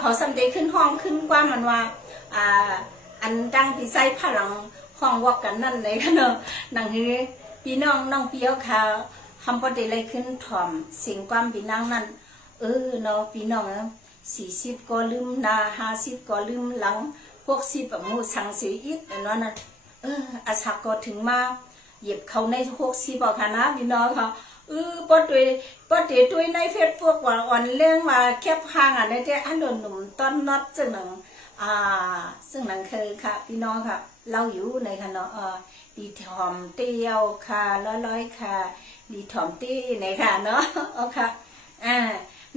เขาสำเร็จขึ้นห้องขึ้นกว่ามันว่าอันดังพี่ใส่พลังห้องวอกกันนั่นเลยค่ะเนาะนังเฮพี่น้องน้องเปียวค่ะทำประเดี๋ยวเลยขึ้นถ่อมสิ่งความพี่นางนั้นเนาะพี่น้อง40ก็ลืมนา50ก็ลืมหลัง60แบบมูสังสีอิดเนาะนั่นอาศักก็ถึงมาเหยียบเขาใน60บอกค่ะนะพี่น้องเขาปอดด้วยในเฟซบุ๊กว่าอ่อนเรื่องว่าแคบห่างในที่อันโดนหนุ่มต้นน็อตซึ่งหนังซึ่งหนังเคยค่ะพี่น้องค่ะเราอยู่ในค่ะเนาะดีถอมเตี้ยวค่ะร้อยค่ะดีถอมตี้ในค่ะเนาะโอเค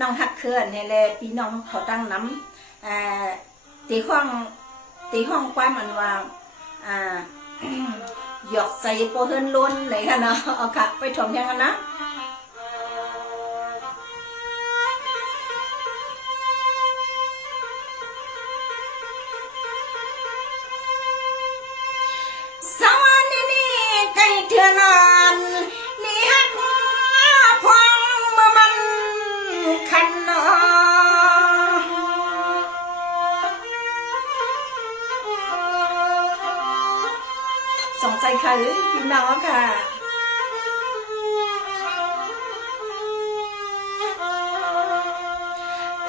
น้องหักเขื่อนให้เลยพี่น้องเขาตั้งน้ำตีห้องความมันว่าหยอกใส่โปเฮินล้นเลยค่ะเนาะเอาค่ะไปถมยังกันนะสวัสดีนี่ไก่เถื่อนอนนี่ฮักพองเมื่อมันคันเนาะสงใจค่ะพี่น้องค่ะ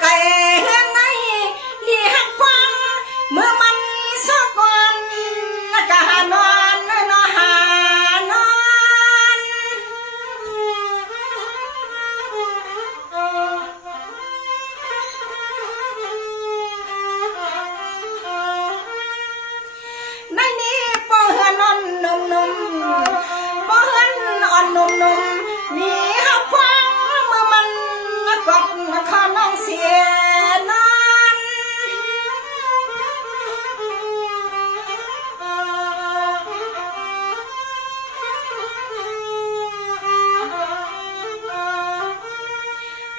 ไก่เฮือนในดีหักควังเมื่อมันสะกอนกะหานอนนอหานอนในนี้ปอเฮือนนอนนุ่มๆปอเฮือนอ่อนนุ่มๆนี่หักควังเมื่อมันกอดคอน้องเสียนอน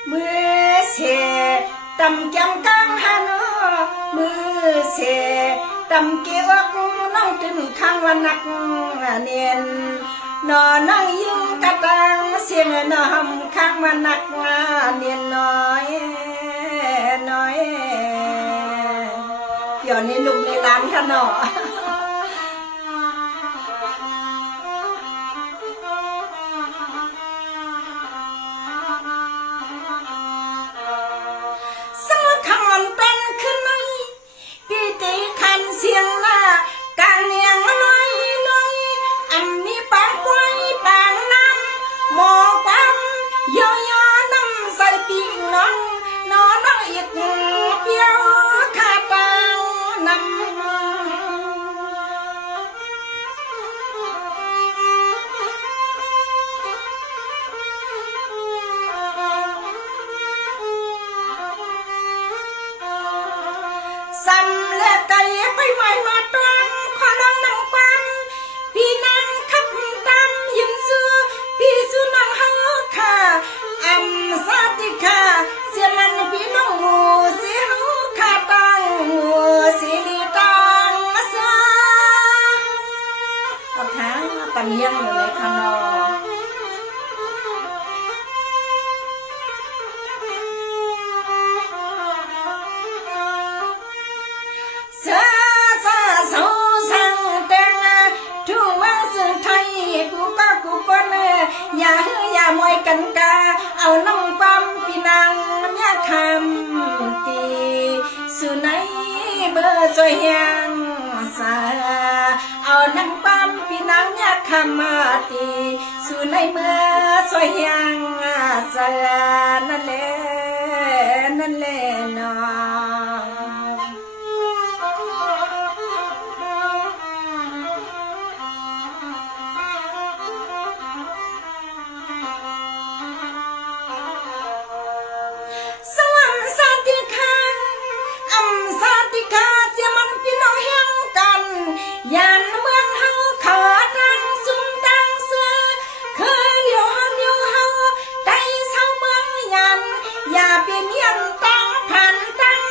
มือเสตำแก้มกลางหันมือเสตำเกี่ยวกน้องตึงข้างวันนักเนียนนอนั่งยิ้มกระตังเสียงนอมข้างวันนักเนียนน้อยเดี๋ยวนี้หนุ่มในร้านค่ะเนาะสังขมันเป็นขึ้นไหมพี่ตีคันเสียงหน้ากลางเนียงน้อยมีปางไว้ปางน้ำหมอความย่อน้ำใส่ปีกน้องอีกเปียวขาตางน้ำซ้ำและไก่ไปใหม่มาตรังขอน้องนำฟังพี่นางขับตามยินซื้อพี่ซื้อนางเฮาค่ะสาธิค่ะเสียมันพี่น้องหมูเสียเฮาค่ะตังหมูสีดีตังเสือเอาค่ะปันยังอยู่เลยค่ะน้องเสืออย่ามวยกันกาเอาน้ำความพี่นางยาคำตีสุนัยเบอร์จอยยังสาเอาน้ำความพี่นางยาคำตีสุนัยเมื่อจอยยังสานั่นแหละเนาะยันเมืองเฮาขาดังซุ่มดังเสือเคยเลี้ยวเฮาได้เศร้าเมืองยันอย่าเปลี่ยนตั้งผ่านตั้ง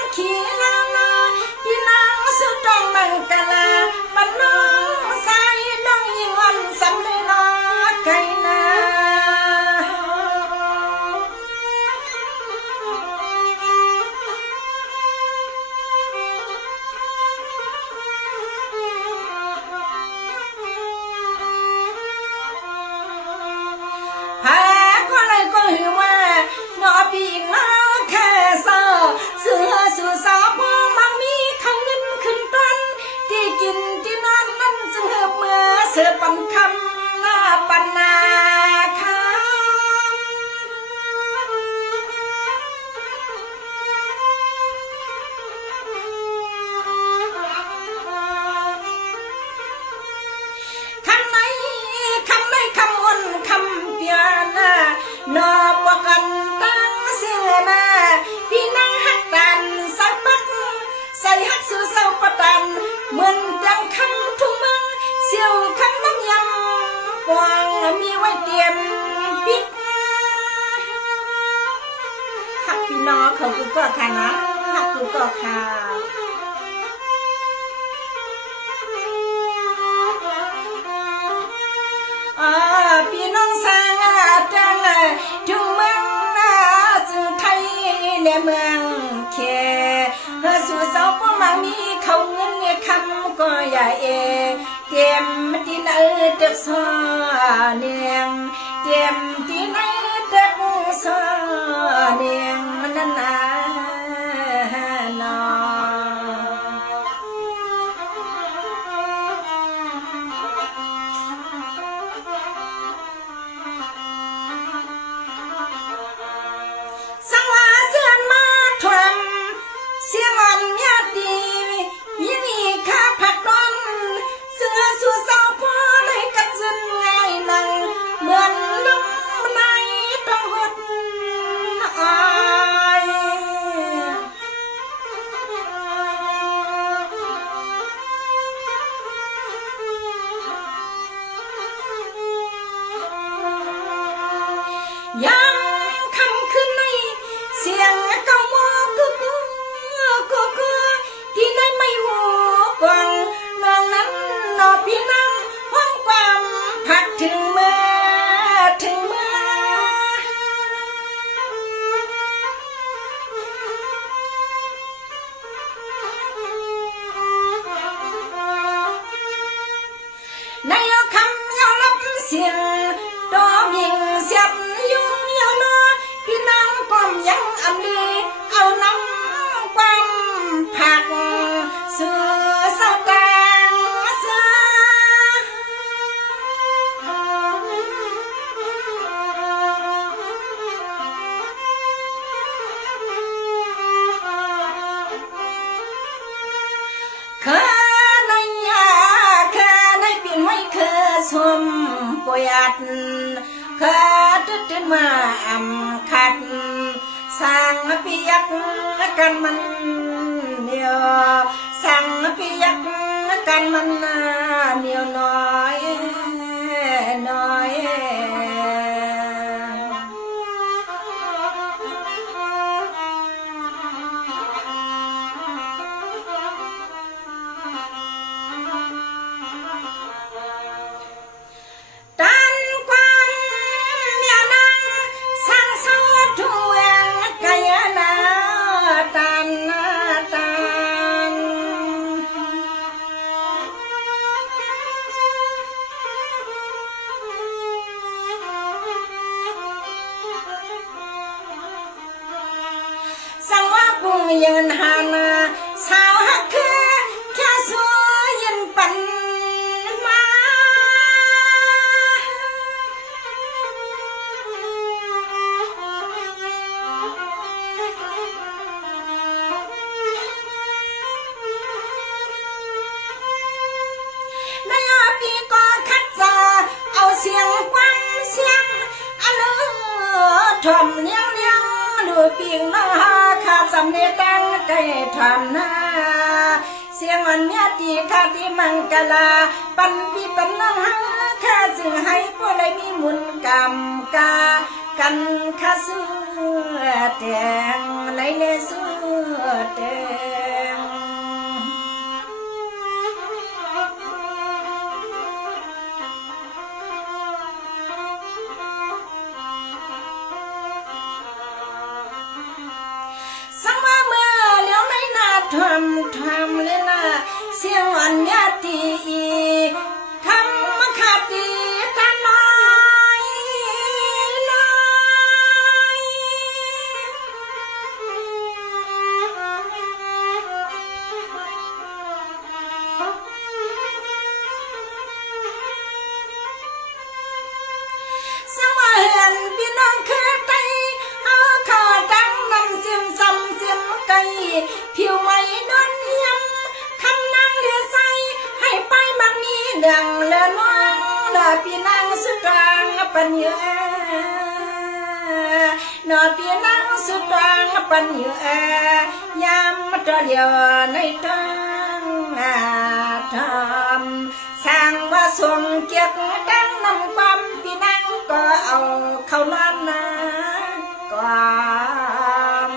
ก็ค่ะนะฮักคือก็ค่ะพี่น้องสางจังถึงเมืองจึงไทยในเมืองแค่สู่เสาพ่อมามีเขาเงินเนี่ยคำก็อย่าเตรียมที่ไหนเด็กสอเนียงเตรียมที่ไหนเด็กสอเนียงมันนั่นนะนอสังวาเสียนมาทวมเสียงอ่อนเมียดียินีข้าผักดอนเสือสู่เสาพ่อได้กัดซึนไงนังเหมือนน้ำในต้องหดอายยามคำขึ้นในเสียงเก่าโมกุกุที่ได้ไม่หัวกวางนองนั้นนอพี่นั่งห้องความพักถึงเมื่อนายคำยอมรับเสียงดอมยิงเสียบยุ่งยาวนอพี่นั่งก้มยังอันดีเอาน้ำความผักเสือเศร้าแดงเสือเคยปีนไว้เคยสมปยัดเคยตื่นมาขัดสร้างปียักกันมันเดียวสร้างปียักกันมันเดียวน้อยยืนหันสาวฮักคือแค่สวยยืนปั่นมาในปีก็คัดจะเอาเสียงความเสียงอันเลือทอมเลี้ยงดูปีงน้าข้าสำเนียงไก่ทำหน้าเสียงอันเมียตีข้าที่มังกลาปันปีปันน้องข้าจึงให้พวกได้มีมุนกรรมกากันข้าเสื้อแดงในเลเสื้อแดงทำเลยนะเสียงอ่อนยาตีคำมาขาดดีตาน้อยสวัสดีพี่น้องคือไตเอาข้าดังนำเสียงซ้ำเสียงไก่ผิวไม่นวลเยี่ยมคำนางเหลือใสให้ไปบางนี้ดังเลือน้องเลือพี่นางสุดกลางปัญญานอพี่นางสุดกลางปัญญายามตัวเดียวในตั้งทำสร้างว่าส่งเกียรติดังนำความพี่นางก็เอาเข้านอนนะความ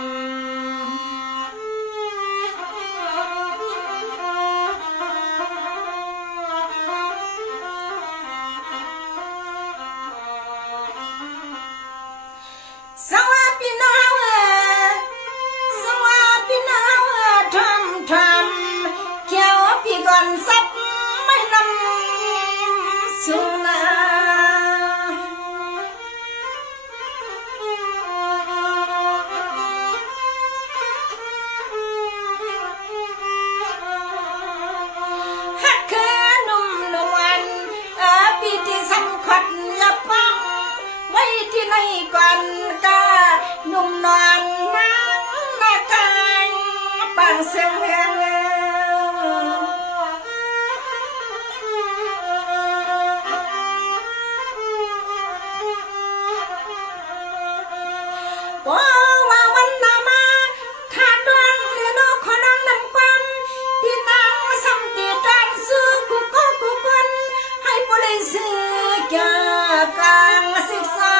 างเสียงแหงว่าวันนามาขาดดวงหรือนกขอนางนำความพี่นางสัมติจานซื้อกูก็กูคนให้บริสุทธิ์แก่การศึกษา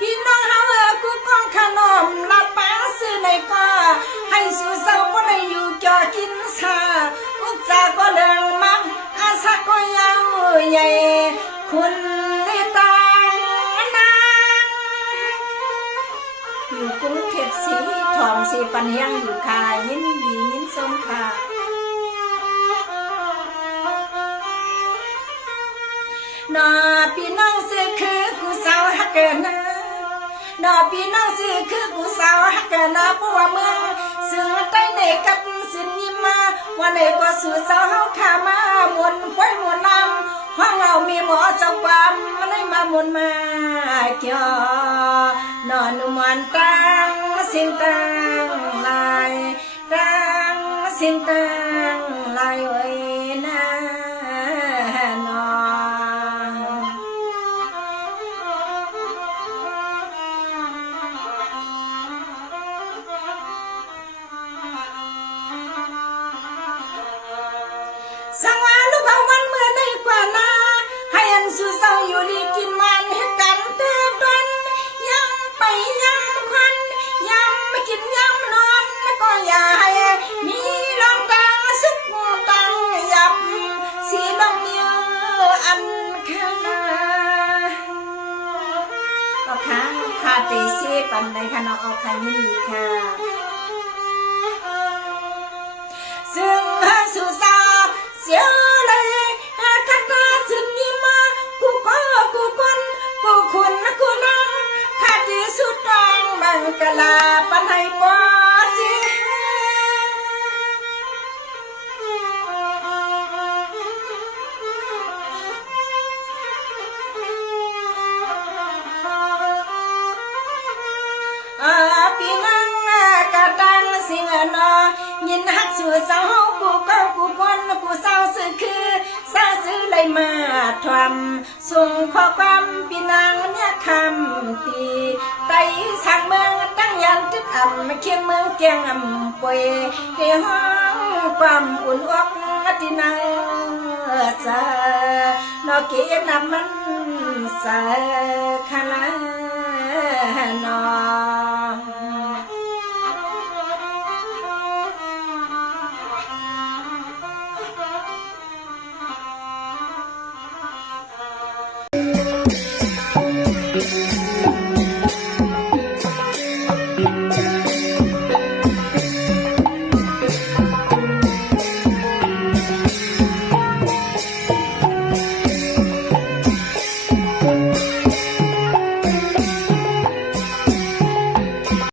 พี่น้องเฮากูกองขนมลัดป้าซื้อในก็ให้สู่เศร้าบ่ได้อยู่จอกินซาอุกจากก็เรื่องมักอาสาก็ยาวใหญ่คุณได้ตางนางอยู่กรุงเทพสีทองสีปันเฮียงอยู่คายินดียินสมค่ะนอพี่น้องซื้อคือกูสาวฮักเกินนะนอพี่น้องซื้อคือกูสาวฮักเกินนะเพราะว่าเมืองซื้อใต้ในกับสินยิ้มมาวันไหนก็สู่สาวเฮาขามาหมุนไว้หมุนลำห้องเรามีหมอเจ้าความมันได้มาหมุนมาเกี่ยวนอนนุ่มวันตั้งสิ่งตั้งลายตั้งสิ่งตั้งลายไว้นะนอสังวาลูกเอาวันเมื่อในกว่านาให้อันสู่เศร้าอยู่ดีกินมันให้กันเตือนตันย้ำไปย้ำควันย้ำไม่กินย้ำนอนก็อย่าให้มีลองตังสุกตังยับสีลองเยอะอันข้างหน้าเอาค่ะค่ะเตซี่ปันเลยค่ะน้องเอาค่ะนี่ค่ะซึ่งสู่เศร้าเสียเลยคัดมาสุดนี้มากูก็กูคนกูคุณกูนังขาดที่สุดทางบังกะลาปันให้ปอสิพี่นังกะตังสิงนอยินฮักสู่สาวกูก็กูคนกูสาวซื้อคือสาวซื้อเลยมาทำส่งข้อความพี่นางเนี่ยคำตีไต่สั่งเมืองตั้งยันทึกอ่ำเขียนเมืองเกียงอ่ำป่วยในห้องความอุ่นอกที่นาเจอนอเกียนมันสาขนาดนอ